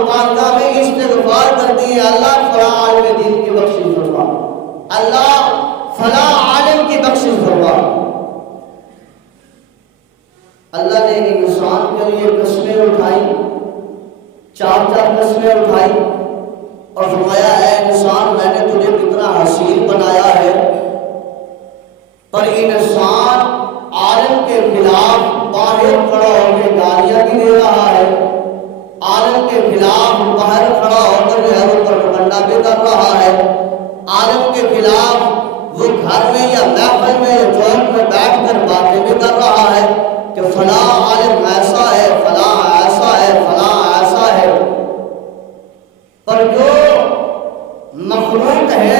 والدہ میں استغفار کرتی ہیں اللہ فلاں عالم دین کی بخشش فرما، اللہ فلاں عالم کی بخشش فرما۔ اللہ نے انسان کے لیے قسمیں اٹھائی، چار قسمیں اٹھائی اور فرمایا ہے انسان میں نے تجھے کتنا حسین بنایا ہے، پر انسان عالم کے خلاف باہر کھڑا ہو کے گالیاں بھی دے رہا ہے، عالم کے خلاف باہر کھڑا ہو کر جو ہے وہ پروپگنڈا بھی کر رہا ہے، عالم کے خلاف وہ گھر میں یا محفل میں یا چوک میں بیٹھ کر باتیں بھی کر رہا ہے کہ فلاں عالم ایسا ہے، فلاں ایسا ہے، فلاں ایسا ہے۔ پر جو مخلوق ہے